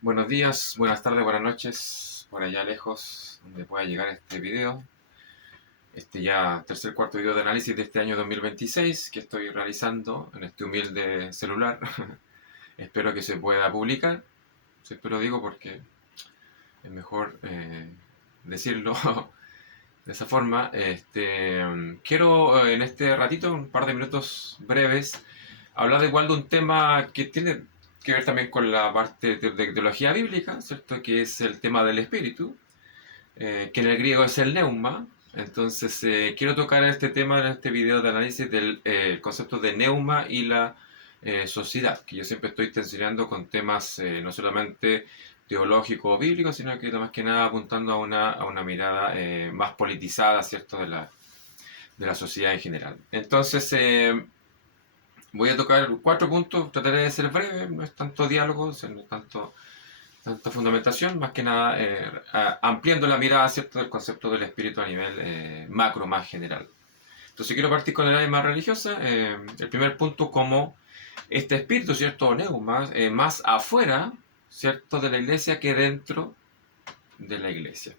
Buenos días, buenas tardes, buenas noches, por allá lejos, donde pueda llegar este video. Este ya tercer cuarto video de análisis de este año 2026 que estoy realizando en este humilde celular. Espero que se pueda publicar. Siempre lo digo porque es mejor decirlo de esa forma. Quiero en este ratito, un par de minutos breves, hablar de igual de un tema que tiene que ver también con la parte de teología bíblica, ¿cierto? Que es el tema del espíritu, que en el griego es el neuma. Entonces, quiero tocar este tema en este video de análisis del concepto de neuma y la sociedad, que yo siempre estoy tensionando con temas no solamente teológico o bíblico, sino que más que nada apuntando a una mirada más politizada, ¿cierto?, de la sociedad en general. Entonces, voy a tocar cuatro puntos, trataré de ser breve, no es tanto diálogo, no es tanta fundamentación, más que nada ampliando la mirada, ¿cierto?, del concepto del espíritu a nivel macro, más general. Entonces quiero partir con el área más religiosa. El primer punto, como este espíritu, ¿cierto?, o neuma, más afuera, ¿cierto?, de la iglesia que dentro de la iglesia.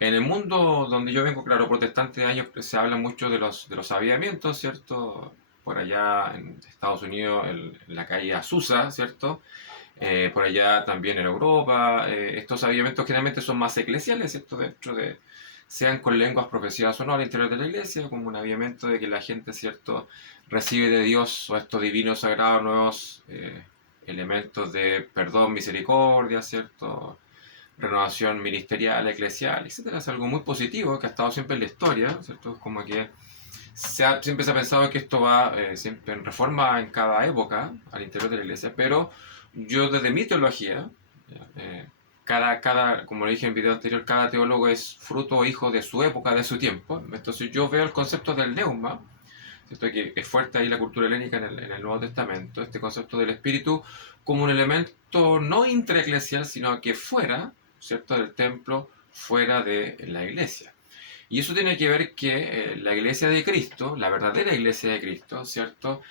En el mundo donde yo vengo, claro, protestante de años, se habla mucho de los avivamientos, ¿cierto? Por allá en Estados Unidos, en la calle Azusa, ¿cierto? Por allá también en Europa. Estos avivamientos generalmente son más eclesiales, ¿cierto? Dentro de, sean con lenguas profesadas o no al interior de la iglesia, como un avivamiento de que la gente, ¿cierto?, recibe de Dios o estos divinos sagrados nuevos elementos de perdón, misericordia, ¿cierto?, renovación ministerial, eclesial, etcétera. Es algo muy positivo que ha estado siempre en la historia, ¿cierto? Es como que siempre se ha pensado que esto va siempre en reforma en cada época al interior de la iglesia, pero yo desde mi teología, como lo dije en el video anterior, cada teólogo es fruto o hijo de su época, de su tiempo. Entonces yo veo el concepto del neuma, ¿cierto?, que es fuerte ahí la cultura helénica en el Nuevo Testamento, este concepto del espíritu como un elemento no intraeclesial, sino que fuera, ¿cierto?, del templo, fuera de la iglesia. Y eso tiene que ver que la iglesia de Cristo, la verdadera iglesia de Cristo, ¿cierto?,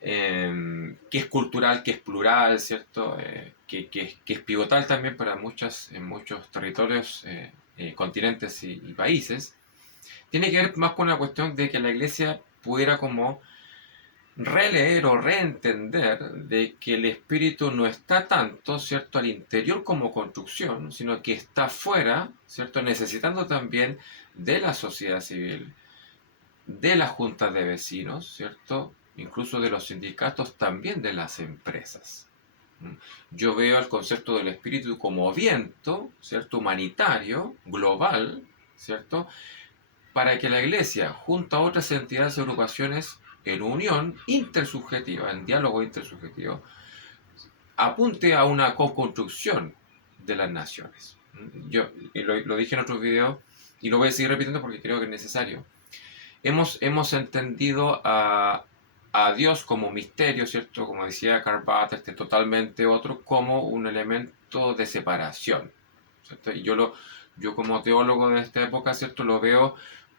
que es cultural, que es plural, ¿cierto?, que es pivotal también para en muchos territorios, continentes y países, tiene que ver más con la cuestión de que la iglesia pudiera como releer o reentender de que el espíritu no está tanto, ¿cierto?, al interior como construcción, sino que está fuera, ¿cierto?, necesitando también de la sociedad civil, de las juntas de vecinos, ¿cierto?, incluso de los sindicatos, también de las empresas. Yo veo el concepto del espíritu como viento, ¿cierto?, humanitario, global, ¿cierto?, para que la iglesia, junto a otras entidades y agrupaciones, en unión intersubjetiva, en diálogo intersubjetivo, apunte a una co-construcción de las naciones. Yo lo dije en otros videos y lo voy a seguir repitiendo porque creo que es necesario. Hemos entendido a Dios como misterio, ¿cierto? Como decía Karl Barth, totalmente otro, como un elemento de separación, ¿cierto? Y yo como teólogo de esta época, ¿cierto?, lo veo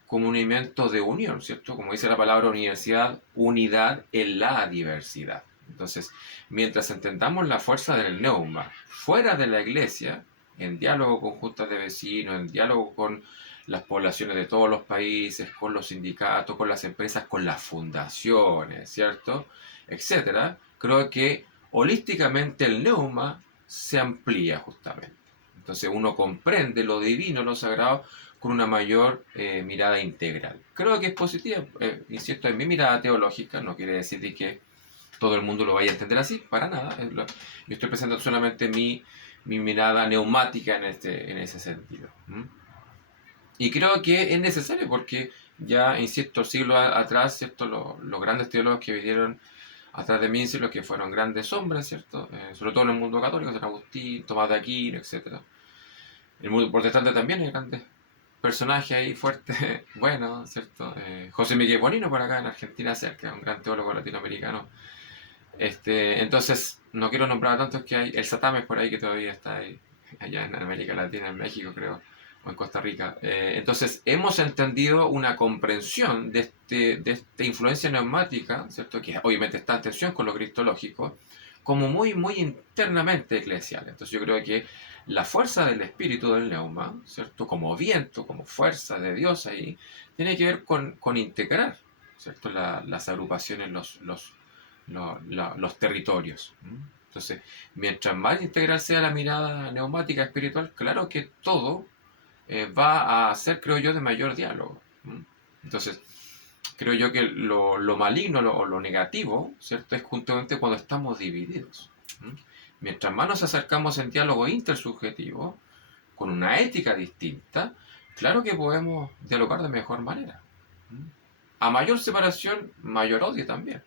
como un elemento de unión, ¿cierto? Como dice la palabra universidad, unidad en la diversidad. Entonces, mientras entendamos la fuerza del neuma fuera de la iglesia, en diálogo con juntas de vecinos, en diálogo con las poblaciones de todos los países, con los sindicatos, con las empresas, con las fundaciones, ¿cierto?, etcétera, creo que holísticamente el neuma se amplía justamente. Entonces uno comprende lo divino, lo sagrado, con una mayor mirada integral. Creo que es positiva, insisto, en mi mirada teológica, no quiere decir de que todo el mundo lo vaya a entender así, para nada. Yo estoy presentando solamente mi mirada neumática en ese sentido. Y creo que es necesario porque ya, insisto, siglos atrás, ¿cierto?, los grandes teólogos que vinieron atrás de mí, los que fueron grandes hombres, ¿cierto?, sobre todo en el mundo católico, San Agustín, Tomás de Aquino, etc. El mundo protestante también hay grandes personajes ahí fuertes, bueno, ¿cierto? José Miguel Bonino por acá en Argentina, cerca, un gran teólogo latinoamericano. Entonces, no quiero nombrar a tantos que hay. El Satames por ahí que todavía está ahí, allá en América Latina, en México creo, o en Costa Rica. Entonces, hemos entendido una comprensión de esta influencia neumática, ¿cierto?, que obviamente está en tensión con lo cristológico, como muy, muy internamente eclesial. Entonces yo creo que la fuerza del espíritu del neuma, ¿cierto? Como viento, como fuerza de Dios ahí, tiene que ver con integrar, ¿cierto? Las agrupaciones, los territorios. Entonces, mientras más integral sea la mirada neumática espiritual, claro que todo va a ser, creo yo, de mayor diálogo. Entonces, creo yo que lo maligno o lo negativo, ¿cierto? Es justamente cuando estamos divididos. Mientras más nos acercamos en diálogo intersubjetivo, con una ética distinta, claro que podemos dialogar de mejor manera. A mayor separación, mayor odio también.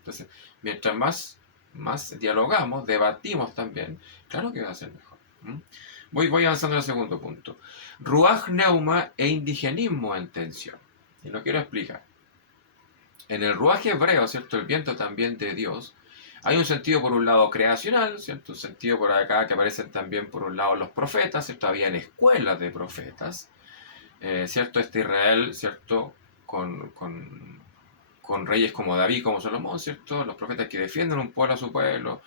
Entonces, mientras más dialogamos, debatimos también, claro que va a ser mejor. Voy avanzando al segundo punto. Ruaj Neuma e indigenismo en tensión. Y lo quiero explicar. En el ruaj hebreo, ¿cierto? El viento también de Dios. Hay un sentido por un lado creacional, ¿cierto? Un sentido por acá que aparecen también por un lado los profetas, ¿cierto? Habían escuelas de profetas, ¿cierto? Este Israel, ¿cierto? Con reyes como David, como Salomón, ¿cierto? Los profetas que defienden un pueblo a su pueblo,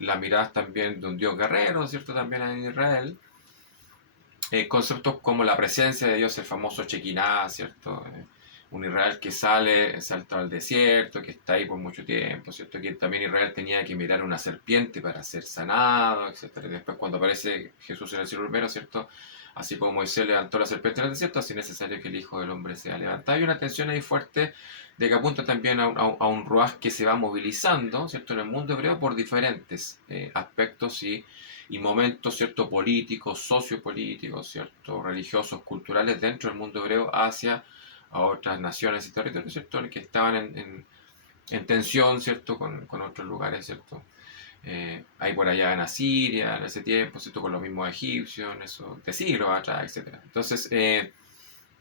las miradas también de un Dios guerrero, ¿cierto? También en Israel. Conceptos como la presencia de Dios, el famoso Shekinah, ¿cierto? Un Israel que salta al desierto, que está ahí por mucho tiempo, ¿cierto? Que también Israel tenía que mirar una serpiente para ser sanado, etcétera. Y después cuando aparece Jesús en el cielo primero, ¿cierto? Así como Moisés levantó la serpiente en el desierto, así es necesario que el Hijo del Hombre sea levantado. Hay una tensión ahí fuerte de que apunta también a un ruaj que se va movilizando, ¿cierto? En el mundo hebreo por diferentes aspectos y momentos, ¿cierto? Políticos, sociopolíticos, ¿cierto? Religiosos, culturales dentro del mundo hebreo hacia a otras naciones y territorios, ¿cierto? Que estaban en tensión, ¿cierto? Con otros lugares, ¿cierto? Hay por allá en Asiria, en ese tiempo, ¿cierto? Con los mismos egipcios, en eso, de siglos atrás, etc. Entonces,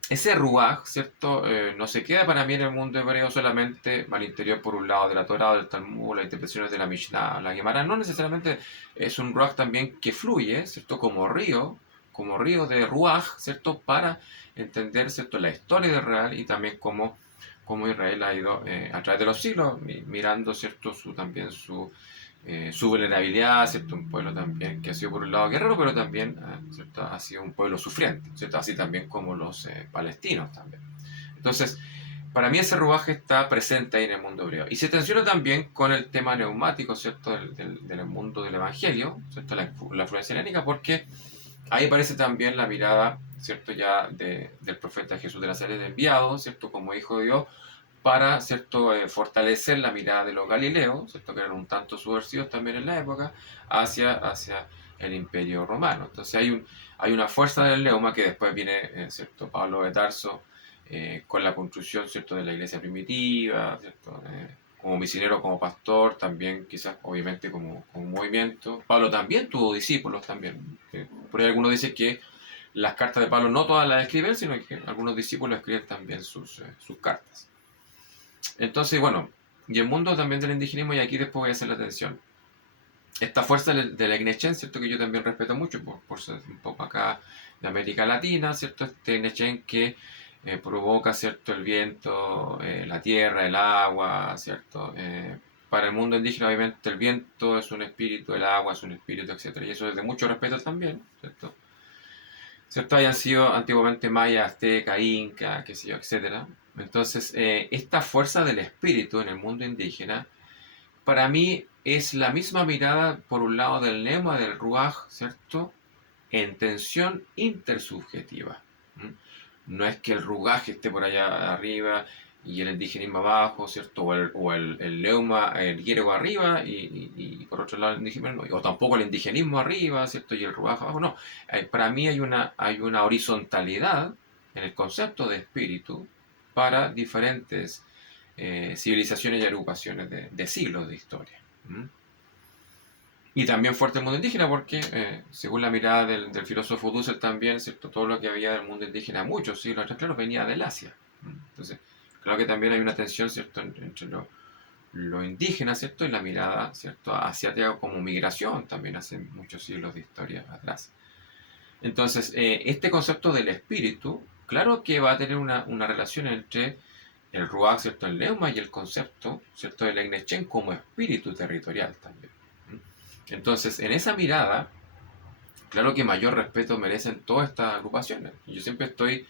ese ruaj, ¿cierto? No se queda para mí en el mundo hebreo solamente al interior, por un lado, de la Torah, del Talmud, las interpretaciones de la Mishnah, la Gemara. No necesariamente es un ruaj también que fluye, ¿cierto? Como río de ruaj, ¿cierto? Para entender, ¿cierto? La historia de Israel y también cómo Israel ha ido a través de los siglos mirando, ¿cierto? También su vulnerabilidad, ¿cierto? Un pueblo también que ha sido por un lado guerrero, pero también, ¿cierto? Ha sido un pueblo sufriente, ¿cierto? Así también como los palestinos también. Entonces, para mí ese ruaje está presente ahí en el mundo hebreo. Y se tensiona también con el tema neumático, ¿cierto? Del mundo del evangelio, ¿cierto? La influencia helénica, porque ahí aparece también la mirada, ¿cierto? Ya del profeta Jesús de Nazaret enviado, ¿cierto? Como hijo de Dios, para, ¿cierto? Fortalecer la mirada de los galileos, ¿cierto? Que eran un tanto subversivos también en la época, hacia el imperio romano. Entonces hay una fuerza del neuma que después viene, ¿cierto? Pablo de Tarso, con la construcción, ¿cierto? De la iglesia primitiva, ¿cierto? Como misionero, como pastor, también quizás obviamente como movimiento. Pablo también tuvo discípulos también. Por ahí algunos dicen que las cartas de Pablo no todas las escriben, sino que algunos discípulos escriben también sus cartas. Entonces, bueno, y el mundo también del indigenismo, y aquí después voy a hacer la atención. Esta fuerza de la Ignechen, ¿cierto? Que yo también respeto mucho por ser un poco acá de América Latina, ¿cierto? Este Ignechen que provoca, ¿cierto? El viento, la tierra, el agua, ¿cierto? Para el mundo indígena, obviamente, el viento es un espíritu, el agua es un espíritu, etcétera. Y eso es de mucho respeto también, ¿cierto? ¿Cierto? Hayan sido antiguamente maya, azteca, inca, qué sé yo, etcétera. Entonces, esta fuerza del espíritu en el mundo indígena, para mí es la misma mirada, por un lado, del Nema, del Ruaj, ¿cierto? En tensión intersubjetiva. No es que el rugaje esté por allá arriba y el indigenismo abajo, ¿cierto? O el Neuma, el griego arriba y por otro lado el indigenismo, o tampoco el indigenismo arriba, ¿cierto? Y el rugaje abajo, no. Para mí hay una horizontalidad en el concepto de espíritu para diferentes civilizaciones y agrupaciones de siglos de historia. Y también fuerte el mundo indígena porque, según la mirada del filósofo Dussel también, ¿cierto? Todo lo que había del mundo indígena, muchos siglos atrás, claro, venía del Asia. Entonces, claro que también hay una tensión, ¿cierto? Entre lo indígena, ¿cierto? Y la mirada, ¿cierto? Asiática como migración también hace muchos siglos de historia atrás. Entonces, este concepto del espíritu, claro que va a tener una relación entre el Ruach, ¿cierto? El Neuma y el concepto, ¿cierto? Del Egnechen como espíritu territorial también. Entonces, en esa mirada, claro que mayor respeto merecen todas estas agrupaciones. Yo siempre estoy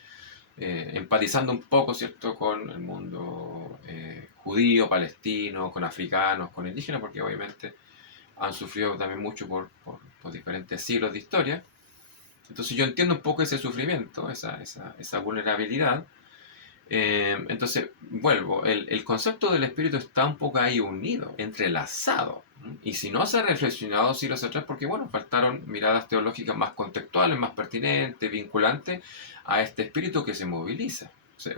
empatizando un poco, ¿cierto?, con el mundo judío, palestino, con africanos, con indígenas, porque obviamente han sufrido también mucho por diferentes siglos de historia. Entonces yo entiendo un poco ese sufrimiento, esa vulnerabilidad. Entonces, vuelvo, el concepto del espíritu está un poco ahí unido, entrelazado. Y si no se ha reflexionado siglos atrás, porque bueno, faltaron miradas teológicas más contextuales, más pertinentes, vinculantes a este espíritu que se moviliza. O sea,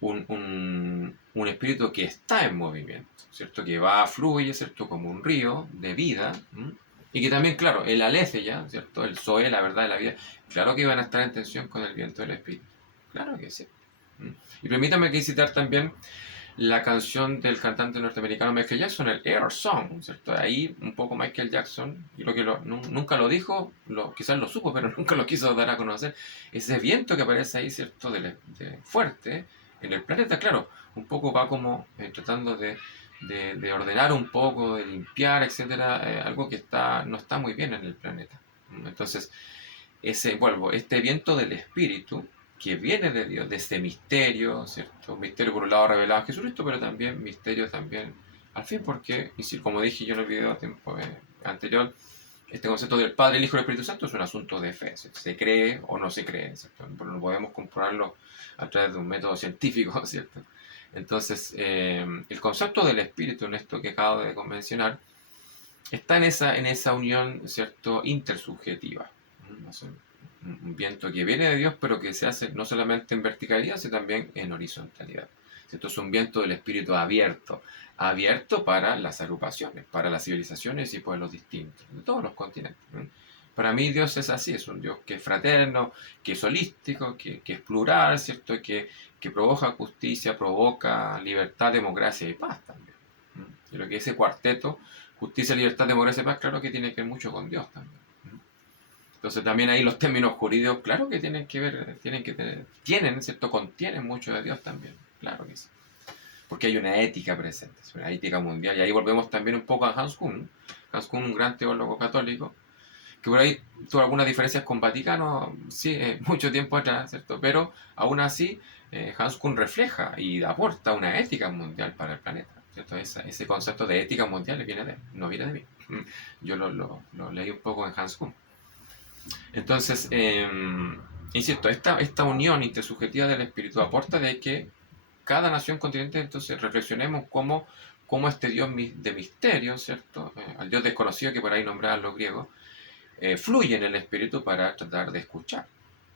un espíritu que está en movimiento, ¿cierto? Que va, fluye, ¿cierto? Como un río de vida. Y que también, claro, el aletheia, ¿cierto? El Zoe, la verdad de la vida, claro que iban a estar en tensión con el viento del espíritu. Claro que sí. Y permítame que citar también la canción del cantante norteamericano Michael Jackson, el Air Song, ¿cierto? Ahí un poco Michael Jackson, yo creo que nunca lo dijo, quizás lo supo, pero nunca lo quiso dar a conocer. Ese viento que aparece ahí, ¿cierto? De fuerte en el planeta, claro, un poco va como tratando de ordenar un poco, de limpiar, etcétera, algo que no está muy bien en el planeta. Entonces, vuelvo, este viento del espíritu que viene de Dios, de este misterio, ¿cierto? Misterio por un lado revelado a Jesucristo, pero también misterio también al fin, porque, y si, como dije yo en el video tiempo anterior, este concepto del Padre, el Hijo y el Espíritu Santo es un asunto de fe, ¿cierto? Se cree o no se cree, ¿cierto? Pero no podemos comprobarlo a través de un método científico, ¿cierto? Entonces, el concepto del Espíritu, en esto que acabo de convencionar, está en esa unión, ¿cierto?, intersubjetiva. Un viento que viene de Dios, pero que se hace no solamente en verticalidad, sino también en horizontalidad. Esto es un viento del espíritu abierto, abierto para las agrupaciones, para las civilizaciones y pueblos distintos, de todos los continentes. Para mí Dios es así, es un Dios que es fraterno, que es holístico, que es plural, ¿cierto? Que provoca justicia, provoca libertad, democracia y paz también. Yo creo que ese cuarteto, justicia, libertad, democracia y paz, claro que tiene que ver mucho con Dios también. Entonces también ahí los términos jurídicos, claro que tienen que ver, ¿cierto? Contienen mucho de Dios también, claro que sí. Porque hay una ética presente, es una ética mundial. Y ahí volvemos también un poco a Hans Kuhn. Hans Kuhn, un gran teólogo católico, que por ahí tuvo algunas diferencias con Vaticano, sí, mucho tiempo atrás, ¿cierto? Pero aún así, Hans Kuhn refleja y aporta una ética mundial para el planeta, ¿cierto? Ese concepto de ética mundial no viene de mí. Yo lo leí un poco en Hans Kuhn. Entonces, insisto, esta unión intersubjetiva del espíritu aporta de que cada nación continente, entonces reflexionemos cómo este Dios de misterio, ¿cierto? Al Dios desconocido que por ahí nombraban los griegos, fluye en el espíritu para tratar de escuchar,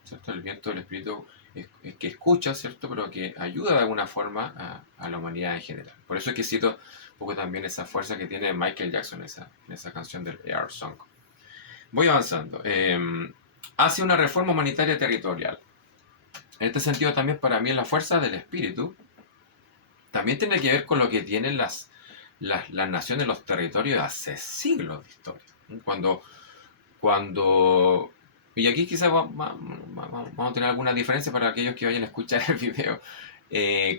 ¿cierto? El viento del espíritu es que escucha, ¿cierto? Pero que ayuda de alguna forma a la humanidad en general. Por eso es que cito un poco también esa fuerza que tiene Michael Jackson en esa canción del Air Song. Voy avanzando. Hace una reforma humanitaria territorial. En este sentido también para mí la fuerza del espíritu también tiene que ver con lo que tienen las naciones, los territorios hace siglos de historia. Cuando y aquí quizás vamos a tener alguna diferencia para aquellos que vayan a escuchar el video.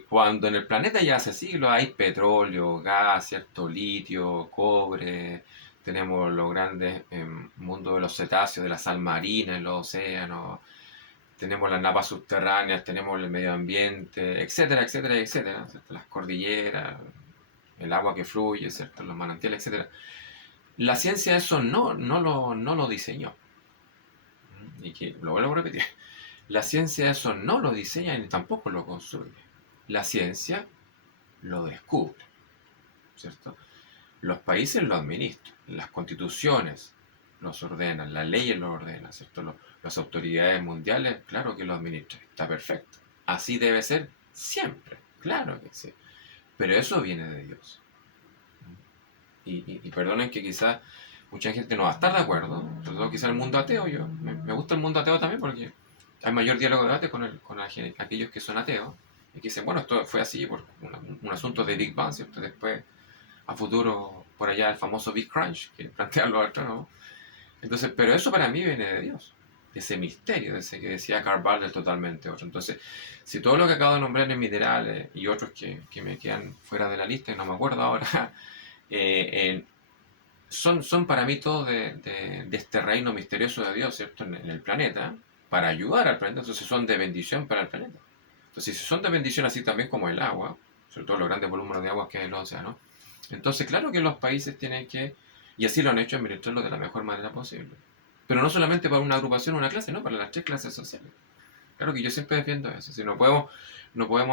Cuando en el planeta ya hace siglos hay petróleo, gas, cierto, litio, cobre, tenemos los grandes mundos de los cetáceos, de la sal marina en los océanos, tenemos las napas subterráneas, tenemos el medio ambiente, etcétera, etcétera, etcétera, ¿cierto? Las cordilleras, el agua que fluye, ¿cierto? Los manantiales, etcétera. La ciencia eso no lo diseñó. Y que lo vuelvo a repetir. La ciencia eso no lo diseña ni tampoco lo construye. La ciencia lo descubre, ¿cierto? Los países lo administran, las constituciones los ordenan, las leyes lo ordenan, ¿cierto? Las autoridades mundiales, claro que lo administran, está perfecto. Así debe ser siempre, claro que sí. Pero eso viene de Dios. Y perdonen que quizás mucha gente no va a estar de acuerdo, sobre todo quizás el mundo ateo. Me gusta el mundo ateo también porque hay mayor diálogo de debate con aquellos que son ateos y que dicen, bueno, esto fue así por un asunto de Big Bang, ¿cierto? Después, a futuro, por allá el famoso Big Crunch, que plantean los astrónomos. Entonces, pero eso para mí viene de Dios. ese misterio, de ese que decía Karl Barth, totalmente otro. Entonces, si todo lo que acabo de nombrar en minerales y otros que me quedan fuera de la lista y no me acuerdo ahora, eh, son para mí todos de este reino misterioso de Dios, ¿cierto? En el planeta, para ayudar al planeta, entonces son de bendición para el planeta. Entonces, si son de bendición así también como el agua, sobre todo los grandes volúmenes de agua que hay en los océanos, entonces claro que los países tienen que, y así lo han hecho, administrarlo de la mejor manera posible. Pero no solamente para una agrupación o una clase, no, para las tres clases sociales. Claro que yo siempre defiendo eso. Si no podemos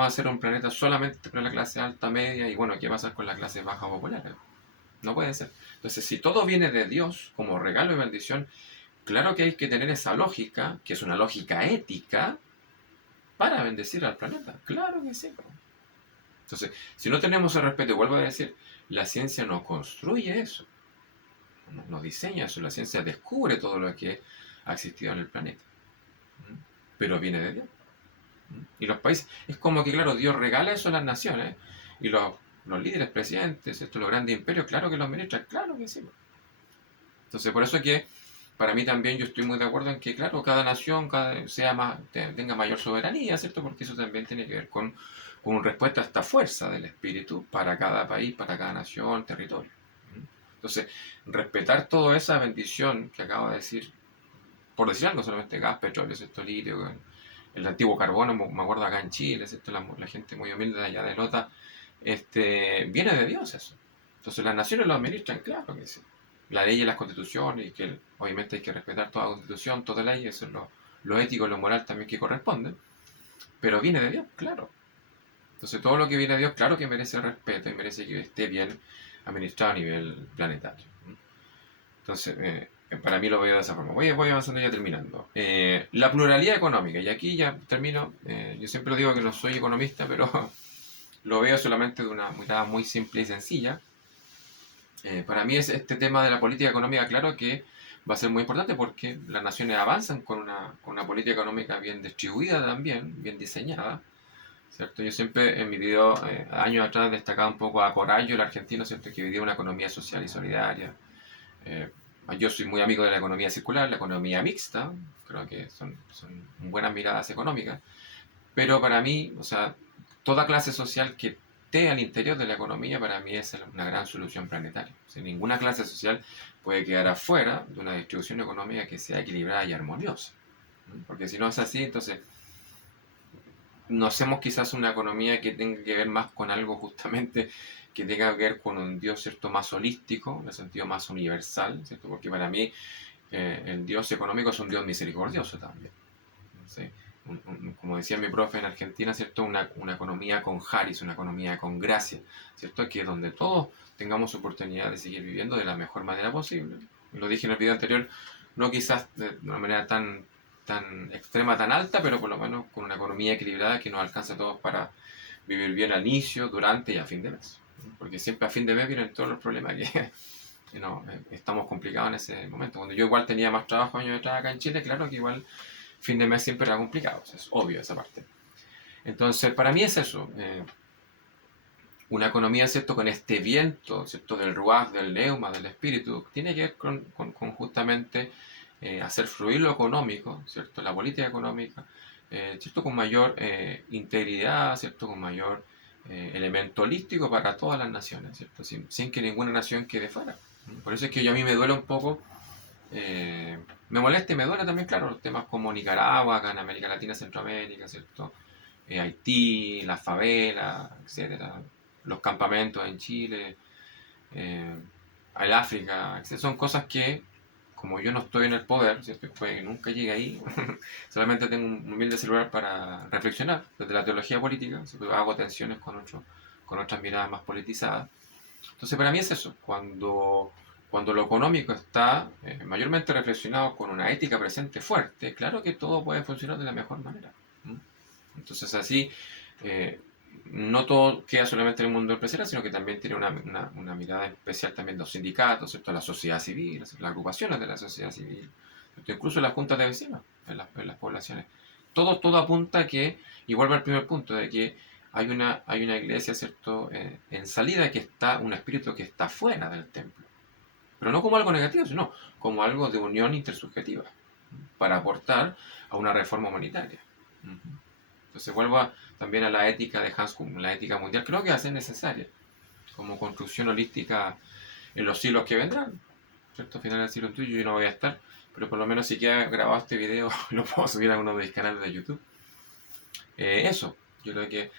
hacer un planeta solamente para la clase alta, media, y bueno, ¿qué pasa con las clases bajas o populares? No puede ser. Entonces, si todo viene de Dios como regalo y bendición, claro que hay que tener esa lógica, que es una lógica ética, para bendecir al planeta. Claro que sí. Entonces, si no tenemos el respeto, y vuelvo a decir, la ciencia no construye eso, no diseña eso, la ciencia descubre todo lo que ha existido en el planeta. Pero viene de Dios. Y los países, es como que, claro, Dios regala eso a las naciones, y los líderes, presidentes, los grandes imperios, claro que los ministran, claro que sí. Entonces, por eso es que para mí también yo estoy muy de acuerdo en que, claro, cada nación tenga mayor soberanía, ¿cierto? Porque eso también tiene que ver con un respeto a esta fuerza del espíritu para cada país, para cada nación, territorio. Entonces, respetar toda esa bendición que acabo de decir, por decir algo, solamente gas, petróleo, ¿cierto? Litio, el antiguo carbono, me acuerdo acá en Chile, ¿cierto? La gente muy humilde de allá de Lota, viene de Dios eso. Entonces las naciones lo administran, claro que sí. La ley y las constituciones, y que obviamente hay que respetar toda constitución, toda ley, eso es lo ético, lo moral también que corresponde, pero viene de Dios, claro. Entonces todo lo que viene de Dios, claro que merece respeto y merece que esté bien administrado a nivel planetario. Entonces, para mí lo veo de esa forma. Voy avanzando ya terminando. La pluralidad económica, y aquí ya termino. Yo siempre digo que no soy economista, pero lo veo solamente de una mirada muy simple y sencilla. Para mí es este tema de la política económica, claro que va a ser muy importante porque las naciones avanzan con una política económica bien distribuida también, bien diseñada, ¿cierto? Yo siempre en mi video, años atrás, destacaba un poco a Corallo, el argentino, ¿cierto? Que vivía una economía social y solidaria. Eh, yo soy muy amigo de la economía circular, la economía mixta, creo que son buenas miradas económicas, pero para mí, o sea, toda clase social que esté al interior de la economía, para mí es una gran solución planetaria. O sea, ninguna clase social puede quedar afuera de una distribución económica que sea equilibrada y armoniosa. Porque si no es así, entonces no hacemos quizás una economía que tenga que ver más con algo justamente que tenga que ver con un Dios, ¿cierto?, más holístico, en el sentido más universal, ¿cierto? Porque para mí el Dios económico es un Dios misericordioso también. ¿Sí? Como decía mi profe en Argentina, ¿cierto? Una economía con Haris, una economía con gracia, ¿cierto? Que es donde todos tengamos oportunidad de seguir viviendo de la mejor manera posible. Lo dije en el video anterior, no quizás de una manera tan extrema, tan alta, pero por lo menos con una economía equilibrada que nos alcance a todos para vivir bien al inicio, durante y a fin de mes. Porque siempre a fin de mes vienen todos los problemas que no, estamos complicados en ese momento. Cuando yo igual tenía más trabajo años atrás acá en Chile, claro que igual fin de mes siempre era complicado, o sea, es obvio esa parte. Entonces, para mí es eso, una economía, ¿cierto?, con este viento, ¿cierto?, del ruaj, del neuma, del espíritu, tiene que ver con justamente hacer fluir lo económico, ¿cierto?, la política económica, ¿cierto?, con mayor integridad, ¿cierto?, con mayor elemento holístico para todas las naciones, ¿cierto?, sin que ninguna nación quede fuera. Por eso es que a mí me duele un poco, me molesta y me duele también, claro, los temas como Nicaragua, acá en América Latina, Centroamérica, ¿cierto? Haití, las favelas, etcétera, los campamentos en Chile, eh, el África, etcétera. Son cosas que, como yo no estoy en el poder, ¿cierto? Puede que nunca llegue ahí, solamente tengo un humilde celular para reflexionar desde la teología política, ¿cierto? Hago tensiones con otras miradas más politizadas. Entonces, para mí es eso, cuando lo económico está mayormente reflexionado con una ética presente fuerte, claro que todo puede funcionar de la mejor manera. Entonces, así, eh, no todo queda solamente en el mundo empresarial, sino que también tiene una mirada especial también de los sindicatos, ¿cierto?, la sociedad civil, las agrupaciones de la sociedad civil, ¿cierto?, incluso las juntas de vecinos en las poblaciones. Todo apunta a que, y vuelvo al primer punto, de que hay una iglesia, ¿cierto?, en salida, que está, un espíritu que está fuera del templo. Pero no como algo negativo, sino como algo de unión intersubjetiva. para aportar a una reforma humanitaria. Entonces vuelvo también a la ética de Hans Kuhn, la ética mundial, creo que va a ser necesaria como construcción holística en los siglos que vendrán, ¿cierto? A final del siglo tuyo yo no voy a estar, pero por lo menos si queda grabado este video lo puedo subir a uno de mis canales de YouTube. Eso, yo creo que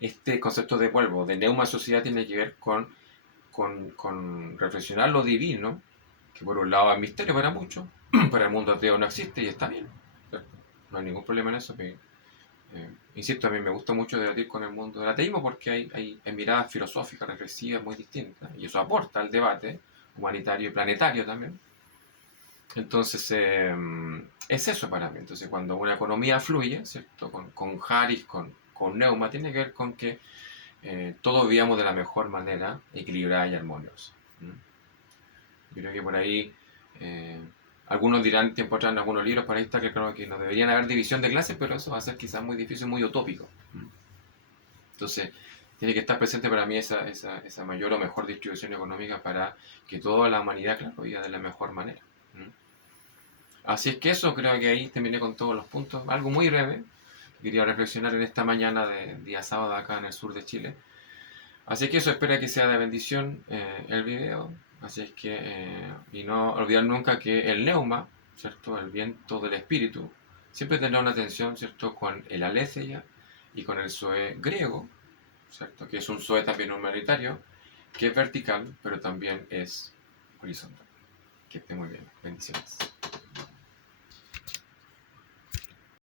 este concepto de vuelvo, de Neuma Sociedad, tiene que ver con reflexionar lo divino, que por un lado es misterio para muchos, para el mundo ateo no existe y está bien, ¿cierto? No hay ningún problema en eso. Insisto, a mí me gusta mucho debatir con el mundo del ateísmo porque hay miradas filosóficas, reflexivas muy distintas y eso aporta al debate humanitario y planetario también. Entonces, es eso para mí. Entonces, cuando una economía fluye, ¿cierto? Con Harris, con Neuma, tiene que ver con que todos vivamos de la mejor manera, equilibrada y armoniosa. Yo creo que por ahí, algunos dirán tiempo atrás en algunos libros, por ahí está que creo que no deberían haber división de clases, pero eso va a ser quizás muy difícil, muy utópico. Entonces, tiene que estar presente para mí esa mayor o mejor distribución económica para que toda la humanidad, claro, viva de la mejor manera. Así es que eso, creo que ahí terminé con todos los puntos. Algo muy breve, quería reflexionar en esta mañana de día sábado acá en el sur de Chile. Así que eso, espera que sea de bendición el video. Así es que, y no olvidar nunca que el neuma, ¿cierto? El viento del espíritu, siempre tendrá una tensión, ¿cierto? Con el aletheia y con el zoe griego, ¿cierto? Que es un zoe también humanitario, que es vertical, pero también es horizontal. Que esté muy bien. Bendiciones.